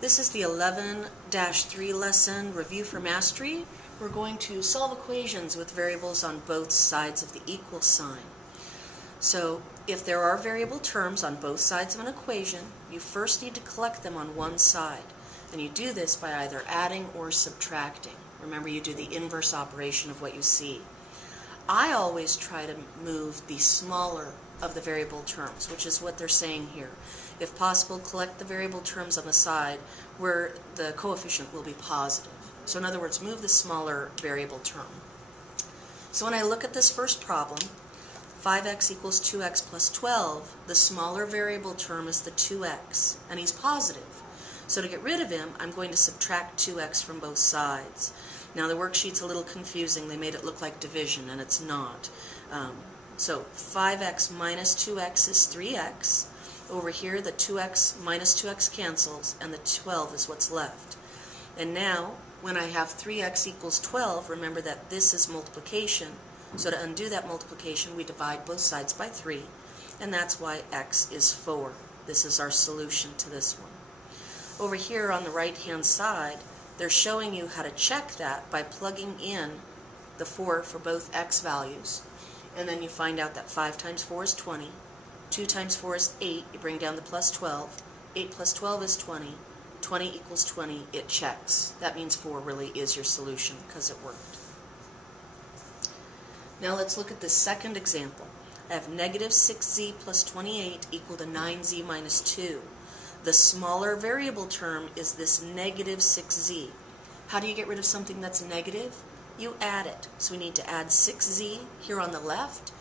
This is the 11-3 lesson, Review for Mastery. We're going to solve equations with variables on both sides of the equal sign. So if there are variable terms on both sides of an equation, you first need to collect them on one side. And you do this by either adding or subtracting. Remember, you do the inverse operation of what you see. I always try to move the smaller of the variable terms, which is what they're saying here. If possible, collect the variable terms on the side where the coefficient will be positive. So in other words, move the smaller variable term. So when I look at this first problem, 5x equals 2x plus 12, the smaller variable term is the 2x, and he's positive. So to get rid of him, I'm going to subtract 2x from both sides. Now the worksheet's a little confusing. They made it look like division, and it's not. So 5x minus 2x is 3x. Over here, the 2x minus 2x cancels, and the 12 is what's left. And now, when I have 3x equals 12, remember that this is multiplication. So to undo that multiplication, we divide both sides by 3, and that's why x is 4. This is our solution to this one. Over here on the right-hand side, they're showing you how to check that by plugging in the 4 for both x values. And then you find out that 5 times 4 is 20. 2 times 4 is 8. You bring down the plus 12. 8 plus 12 is 20. 20 equals 20. It checks. That means 4 really is your solution because it worked. Now let's look at the second example. I have negative 6z plus 28 equal to 9z minus 2. The smaller variable term is this negative 6z. How do you get rid of something that's negative? You add it. So we need to add 6z here on the left,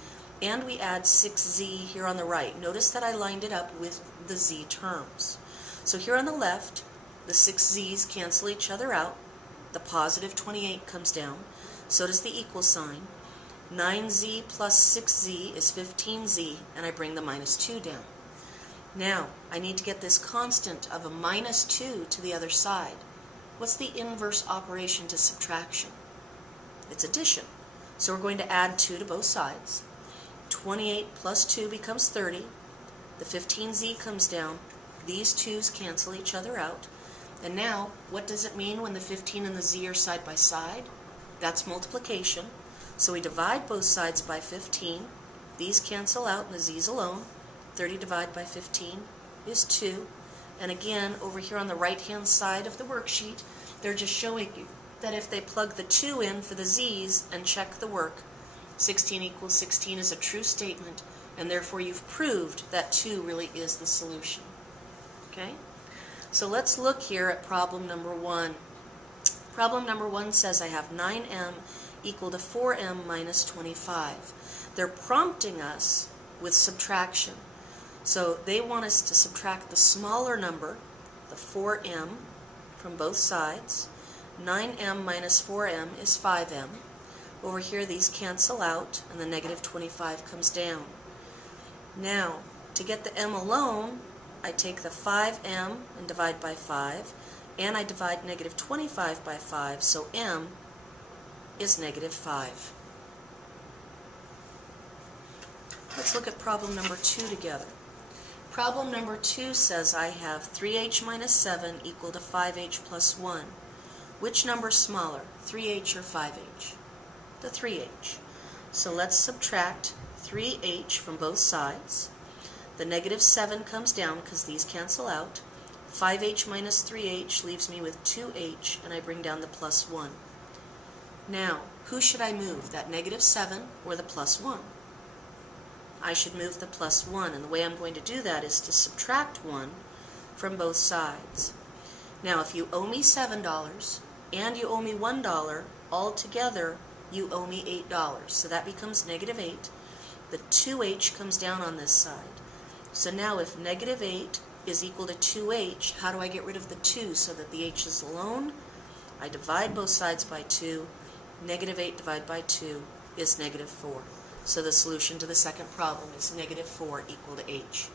and we add 6z here on the right. Notice that I lined it up with the z terms. So here on the left, the 6z's cancel each other out. The positive 28 comes down. So does the equal sign. 9z plus 6z is 15z, and I bring the minus 2 down. Now, I need to get this constant of a minus 2 to the other side. What's the inverse operation to subtraction? It's addition. So we're going to add 2 to both sides. 28 plus 2 becomes 30. The 15z comes down. These 2's cancel each other out. And now, what does it mean when the 15 and the z are side by side? That's multiplication. So we divide both sides by 15. These cancel out and the z's alone. 30 divided by 15 is 2. And again, over here on the right-hand side of the worksheet, they're just showing you that if they plug the 2 in for the z's and check the work, 16 equals 16 is a true statement, and therefore you've proved that 2 really is the solution. Okay? So let's look here at problem number 1. Problem number 1 says I have 9m equal to 4m minus 25. They're prompting us with subtraction. So they want us to subtract the smaller number, the 4m, from both sides. 9m minus 4m is 5m. Over here these cancel out and the negative 25 comes down. Now, to get the m alone, I take the 5m and divide by 5, and I divide negative 25 by 5, so m is negative 5. Let's look at problem number 2 together. Problem number 2 says I have 3h minus 7 equal to 5h plus 1. Which number is smaller, 3h or 5h? The 3h. So let's subtract 3h from both sides. The negative 7 comes down because these cancel out. 5h minus 3h leaves me with 2h, and I bring down the plus 1. Now, who should I move, that negative 7 or the plus 1? I should move the plus 1, and the way I'm going to do that is to subtract 1 from both sides. Now, if you owe me $7 and you owe me $1, altogether you owe me $8. So that becomes negative 8. The 2h comes down on this side. So now if negative 8 is equal to 2h, how do I get rid of the 2 so that the h is alone? I divide both sides by 2. Negative 8 divided by 2 is negative 4. So the solution to the second problem is negative 4 equal to h.